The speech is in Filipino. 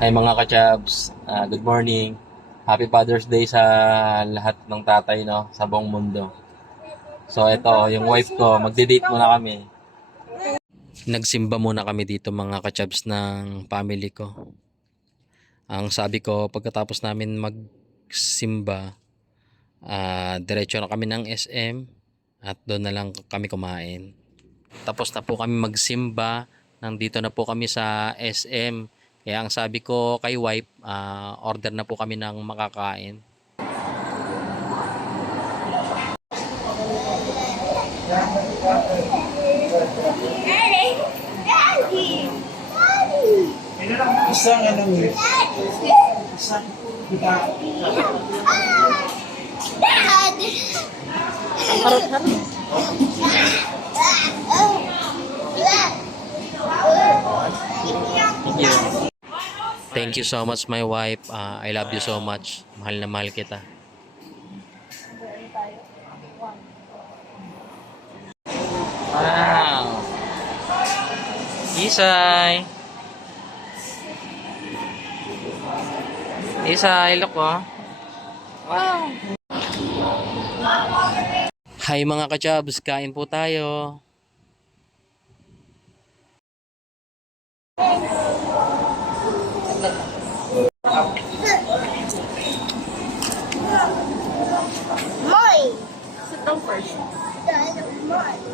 Hi mga ka-chabs, good morning. Happy Father's Day sa lahat ng tatay no, sa buong mundo. So ito, yung wife ko, magde-date muna kami. Nagsimba muna kami dito mga ka-chabs ng family ko. Ang sabi ko, pagkatapos namin magsimba, diretso na kami ng SM at doon na lang kami kumain. Tapos na po kami magsimba, nandito na po kami sa SM. Kaya ang sabi ko kay wife, order na po kami ng makakain. Isang ano mo? Isang kita. Thank you so much my wife. I love you so much. Mahal na mahal kita. Wow. Isay. Isay, look oh. Wow. Hi mga ka-chabs, kain po tayo. Mine. Sit down first. Mine.